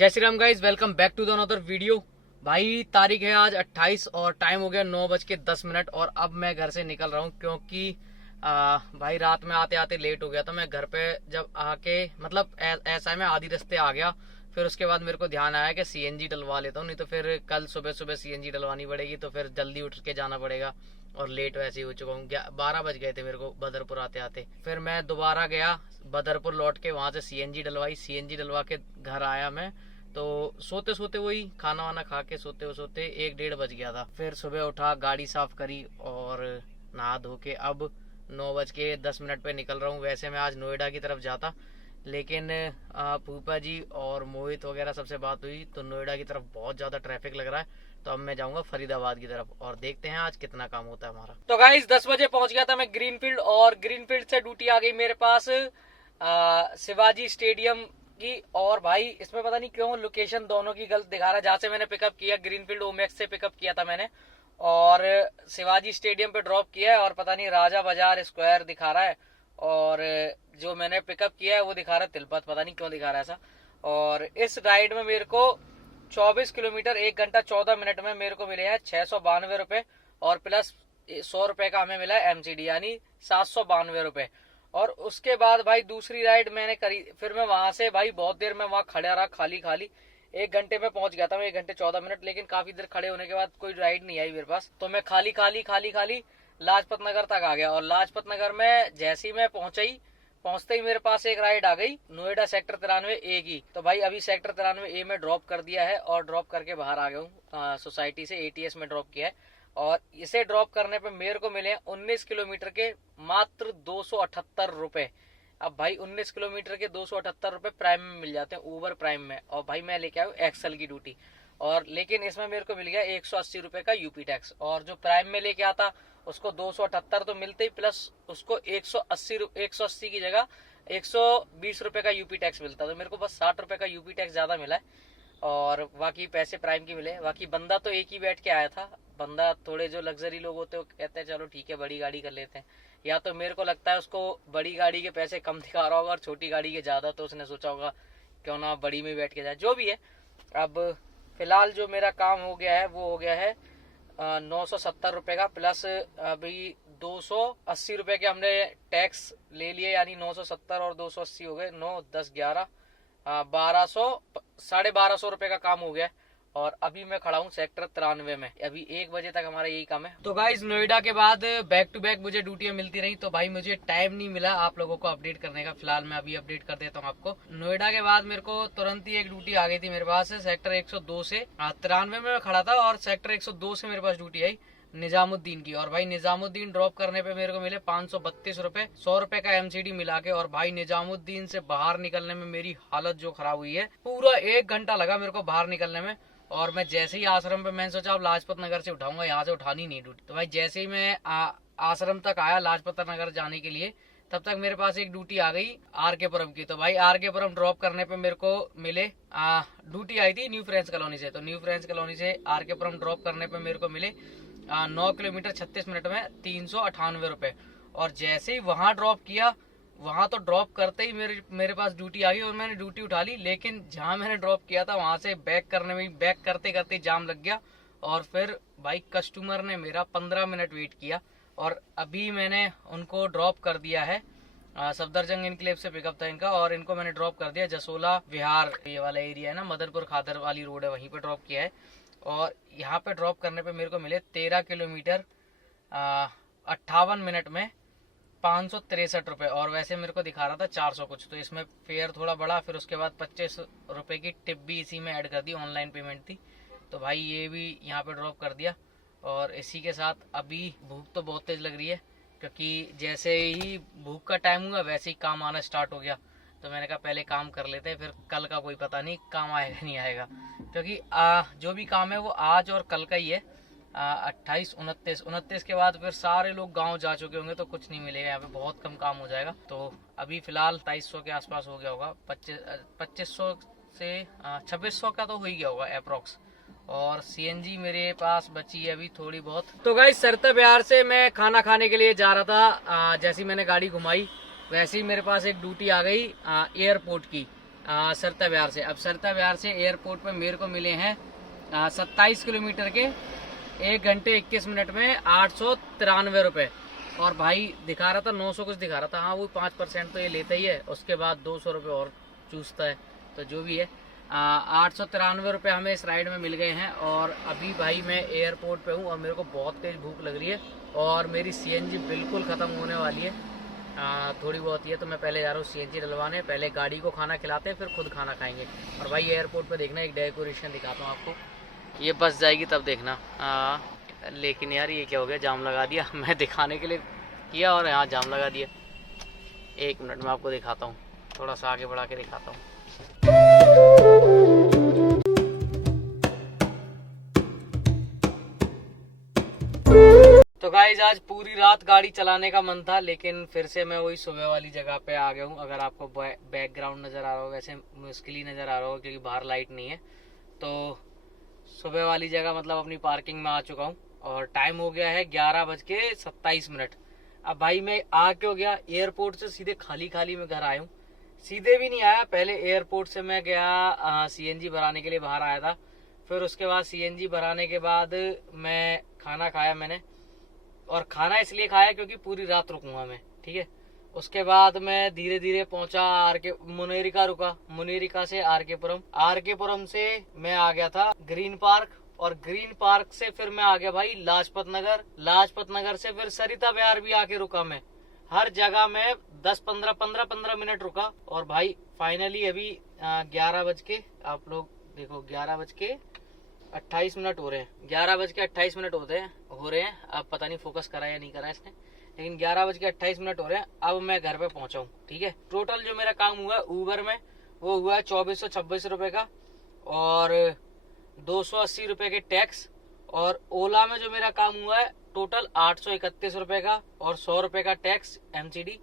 जय Shri Ram guys, welcome back to the another video. भाई तारीख है आज 28 और टाइम हो गया 9:10 और अब मैं घर से निकल रहा हूँ क्योंकि भाई रात में आते आते लेट हो गया था। मैं घर पे जब आके मतलब ऐसा है मैं आधी रास्ते आ गया, फिर उसके बाद मेरे को ध्यान आया कि सीएनजी डलवा लेता हूँ, नहीं तो फिर कल सुबह सुबह सीएनजी डलवानी पड़ेगी, तो फिर जल्दी उठ के जाना पड़ेगा और लेट वैसे ही हो चुका हूँ। 12 बज गए थे मेरे को बदरपुर आते आते। फिर मैं दोबारा गया बदरपुर, लौट के वहां से सीएनजी डलवाई, सीएनजी डलवा के घर आया मैं। तो सोते सोते वही खाना वाना खा के सोते सोते 1-1:30 बज गया था। फिर सुबह उठा, गाड़ी साफ करी और नहा धो के अब 9:10 पे निकल रहा हूँ। वैसे मैं आज नोएडा की तरफ जाता, लेकिन फूफा जी और मोहित वगैरह सबसे बात हुई तो नोएडा की तरफ बहुत ज्यादा ट्रैफिक लग रहा है, तो अब मैं जाऊंगा फरीदाबाद की तरफ और देखते हैं आज कितना काम होता है हमारा। तो गाइस 10 बजे पहुंच गया था मैं ग्रीनफील्ड, और ग्रीनफील्ड से ड्यूटी आ गई मेरे पास शिवाजी स्टेडियम की। और भाई इसमें पता नहीं क्यों लोकेशन दोनों की गलत दिखा रहा है। जहां से मैंने पिकअप किया ग्रीनफील्ड ओमेक्स से पिकअप किया था मैंने, और शिवाजी स्टेडियम पे ड्रॉप किया है, और पता नहीं राजा बाजार स्क्वायर दिखा रहा है, और जो मैंने पिकअप किया है वो दिखा रहा है तिलपत, पता नहीं क्यों दिखा रहा है ऐसा। और इस राइड में मेरे को 24 किलोमीटर 1 घंटा 14 मिनट में मेरे को मिले हैं 692 रुपए, और प्लस 100 रुपए का हमें मिला है एमसीडी, यानी 792 रुपए। और उसके बाद भाई दूसरी राइड मैंने करी, फिर मैं वहां से भाई बहुत देर में वहां खड़ा रहा, खाली 1 घंटे में पहुंच गया था मैं, 1 घंटे 14 मिनट, लेकिन काफी देर खड़े होने के बाद कोई राइड नहीं आई मेरे पास, तो मैं खाली लाजपत नगर तक आ गया। और लाजपत नगर में जैसे ही मैं पहुंचते ही मेरे पास एक राइड आ गई नोएडा सेक्टर 93A की। तो भाई अभी सेक्टर 93A में ड्रॉप कर दिया है और ड्रॉप करके बाहर आ गया हूँ सोसाइटी से, एटीएस में ड्रॉप किया है। और इसे ड्रॉप करने पे मेरे को मिले 19 किलोमीटर के मात्र 278 रुपए। अब भाई 19 किलोमीटर के 278 रुपए प्राइम में मिल जाते हैं, ऊबर प्राइम में। और भाई मैं लेके आया एक्सल की ड्यूटी, और लेकिन इसमें मेरे को मिल गया 180 रुपए का यूपी टैक्स। और जो प्राइम में लेके आता उसको 278 तो मिलते ही, प्लस उसको 180 की जगह 120 रुपए का यूपी टैक्स मिलता, तो मेरे को बस 60 रुपए का यूपी टैक्स ज्यादा मिला है, और बाकी पैसे प्राइम की मिले। बाकी बंदा तो एक ही बैठ के आया था, बंदा थोड़े जो लग्जरी लोग होते हैं कहते हैं चलो ठीक है बड़ी गाड़ी कर लेते हैं, या तो मेरे को लगता है उसको बड़ी गाड़ी के पैसे कम दिखा रहा होगा और छोटी गाड़ी के ज्यादा, तो उसने सोचा होगा क्यों ना बड़ी में बैठ के जाए, जो भी है। अब फिलहाल जो मेरा काम हो गया है वो हो गया है 970 रुपए का, प्लस अभी 280 रुपए के हमने टैक्स ले लिए, यानी 970 और 280 हो गए 9, 10, 11, 1200, 1250 रुपए का काम हो गया। और अभी मैं खड़ा हूँ सेक्टर 93 में। अभी 1 बजे तक हमारा यही काम है। तो गाइस नोएडा के बाद बैक टू बैक मुझे ड्यूटियां मिलती रही, तो भाई मुझे टाइम नहीं मिला आप लोगों को अपडेट करने का। फिलहाल मैं अभी अपडेट कर देता हूँ आपको। नोएडा के बाद मेरे को तुरंत ही एक ड्यूटी आ गई थी मेरे पास सेक्टर 102 से। 93 में मैं खड़ा था और सेक्टर 102 से मेरे पास ड्यूटी आई निजामुद्दीन की। और भाई निजामुद्दीन ड्रॉप करने पे मेरे को मिले 532 रुपए, 100 रुपए का एमसीडी मिला के। और भाई निजामुद्दीन से बाहर निकलने में मेरी हालत जो खराब हुई है, पूरा 1 घंटा लगा मेरे को बाहर निकलने में। और मैं जैसे ही आश्रम पे, मैंने सोचा अब लाजपत नगर से उठाऊंगा, यहाँ से उठानी नहीं ड्यूटी। तो भाई जैसे ही मैं आश्रम तक आया लाजपत नगर जाने के लिए, तब तक मेरे पास एक ड्यूटी आ गई आरकेपुरम की। तो भाई आरकेपुरम ड्रॉप करने पे मेरे को मिले, ड्यूटी आई थी न्यू फ्रेंच कॉलोनी से, तो न्यू फ्रेंच कॉलोनी से आरकेपुरम ड्रॉप करने पे मेरे को मिले 9 किलोमीटर 36 मिनट में 398 रुपए। और जैसे ही वहां ड्रॉप किया, वहां तो ड्रॉप करते ही मेरे पास ड्यूटी आ गई और मैंने ड्यूटी उठा ली। लेकिन जहां मैंने ड्रॉप किया था वहां से बैक करते करते जाम लग गया, और फिर भाई कस्टमर ने मेरा 15 मिनट वेट किया। और अभी मैंने उनको ड्रॉप कर दिया है, सफदरजंग इनक्लेव से पिकअप था इनका, और इनको मैंने ड्रॉप कर दिया जसोला विहार, ये वाला एरिया है ना, मदनपुर खादर वाली रोड है, वहीं पे ड्रॉप किया है। और यहाँ पे ड्रॉप करने पे मेरे को मिले 13 किलोमीटर 58 मिनट में 563 रुपए। और वैसे मेरे को दिखा रहा था 400 कुछ, तो इसमें फेयर थोड़ा बढ़ा। फिर उसके बाद 25 रुपए की टिप भी इसी में ऐड कर दी, ऑनलाइन पेमेंट थी, तो भाई ये भी यहाँ पे ड्रॉप कर दिया। और इसी के साथ अभी भूख तो बहुत तेज लग रही है, क्योंकि जैसे ही भूख का टाइम हुआ वैसे ही काम आना स्टार्ट हो गया। तो मैंने कहा पहले काम कर लेते हैं, फिर कल का कोई पता नहीं काम आएगा नहीं आएगा, क्योंकि जो भी काम है वो आज और कल का ही है। 28, 29 के बाद फिर सारे लोग गांव जा चुके होंगे, तो कुछ नहीं मिलेगा यहाँ पे, बहुत कम काम हो जाएगा। तो अभी फिलहाल 2300 के आसपास हो गया होगा, 2500 से 2600 का तो हो ही गया होगा अप्रोक्स। और सीएनजी मेरे पास बची है अभी थोड़ी बहुत। तो गाइस सरता बिहार से मैं खाना खाने के लिए जा रहा था, जैसी मैंने गाड़ी घुमाई वैसे ही मेरे पास एक ड्यूटी आ गई एयरपोर्ट की, सरता बिहार से। अब सरता बिहार से एयरपोर्ट पे मेरे को मिले हैं 27 किलोमीटर के 1 घंटे 21 मिनट में 893 रुपये। और भाई दिखा रहा था 900 कुछ दिखा रहा था। हाँ वो 5% तो ये लेता ही है, उसके बाद 200 रुपये और चूसता है, तो जो भी है 893 रुपये हमें इस राइड में मिल गए हैं। और अभी भाई मैं एयरपोर्ट पे हूँ और मेरे को बहुत तेज़ भूख लग रही है और मेरी सीएनजी बिल्कुल ख़त्म होने वाली है, थोड़ी बहुत ही है। तो मैं पहले जा रहा हूँ सीएनजी डलवाने, पहले गाड़ी को खाना खिलाते हैं फिर खुद खाना खाएंगे। और भाई एयरपोर्ट पे देखना एक डेकोरेशन दिखाता हूँ आपको, ये बस जाएगी तब देखना। लेकिन यार ये क्या हो गया, जाम लगा दिया। मैं दिखाने के लिए किया और यहाँ जाम लगा दिया। 1 मिनट में आपको दिखाता हूँ, थोड़ा सा आगे बढ़ा के दिखाता हूँ। तो गाइस आज पूरी रात गाड़ी चलाने का मन था, लेकिन फिर से मैं वही सुबह वाली जगह पे आ गया हूँ। अगर आपको बैकग्राउंड नज़र आ रहा हो, वैसे मुश्किल ही नज़र आ रहा हो क्योंकि बाहर लाइट नहीं है। तो सुबह वाली जगह मतलब अपनी पार्किंग में आ चुका हूँ और टाइम हो गया है 11:27। अब भाई मैं आ क्यों गया, एयरपोर्ट से सीधे खाली खाली में घर आया हूँ। सीधे भी नहीं आया, पहले एयरपोर्ट से मैं गया सीएनजी भराने के लिए, बाहर आया था। फिर उसके बाद सीएनजी भराने के बाद मैं खाना खाया मैंने, और खाना इसलिए खाया क्योंकि पूरी रात रुकूंगा मैं, ठीक है। उसके बाद मैं धीरे धीरे पहुंचा आरके, मुनेरिका रुका, मुनेरिका से आरके पुरम से मैं आ गया था ग्रीन पार्क, और ग्रीन पार्क से फिर मैं आ गया भाई लाजपत नगर से फिर सरिता विहार भी आके रुका मैं। हर जगह में 10-15 मिनट रुका। और भाई फाइनली अभी 11 बज के, आप लोग देखो 11:28 हो रहे हैं, 11:28 हो रहे हैं। अब पता नहीं फोकस करा या नहीं करा इसने, लेकिन 11:28 हो रहे हैं। अब मैं घर पे पहुंचा हूँ, ठीक है। टोटल जो मेरा काम हुआ ऊबर में वो हुआ है 2426 रुपए का, और 280 रुपए के टैक्स। और ओला में जो मेरा काम हुआ है टोटल 831 रुपए का और 100 रुपए का टैक्स एमसीडी।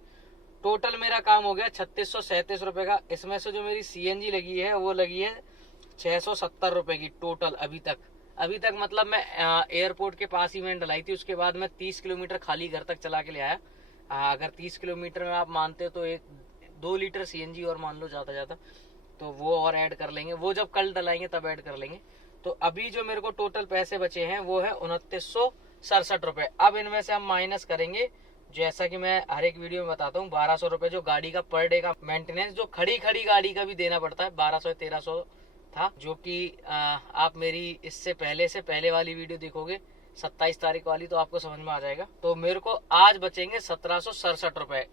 टोटल मेरा काम हो गया 3637 रुपए का। इसमें से जो मेरी सीएनजी लगी है वो लगी है 670 रुपए की टोटल अभी तक मतलब मैं एयरपोर्ट के पास ही मैंने डलाई थी। उसके बाद मैं 30 किलोमीटर खाली घर तक चला के ले आया। अगर 30 किलोमीटर में आप मानते हो तो 2 लीटर सीएनजी और मान लो ज्यादा तो वो और ऐड कर लेंगे, वो जब कल डलाएंगे तब ऐड कर लेंगे। तो अभी जो मेरे को टोटल पैसे बचे हैं वो है 2967 रुपए। अब इनमें से हम माइनस करेंगे, जैसा कि मैं हर एक वीडियो में बताता हूँ, 1200 रुपए जो गाड़ी का पर डे का मेंटेनेंस, जो खड़ी गाड़ी का भी देना पड़ता है, 1200-1300 था। जो कि आप मेरी इससे पहले वाली वीडियो देखोगे 27 तारीख वाली, तो आपको समझ में आ जाएगा। तो मेरे को आज बचेंगे 1767 रुपए।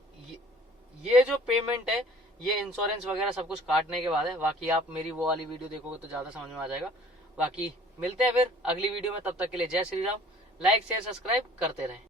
ये जो पेमेंट है ये इंश्योरेंस वगैरह सब कुछ काटने के बाद है। बाकी आप मेरी वो वाली वीडियो देखोगे तो ज्यादा समझ में आ जाएगा। बाकी मिलते हैं फिर अगली वीडियो में, तब तक के लिए जय Shri Ram. Like share subscribe करते रहें।